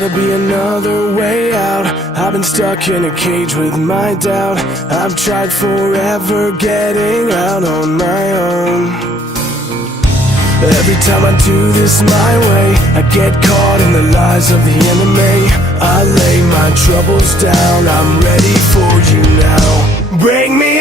gotta be another way out. I've been stuck in a cage with my doubt. I've tried forever getting out on my own. Every time I do this my way, I get caught in the lies of the enemy. I lay my troubles down, I'm ready for you now. Break me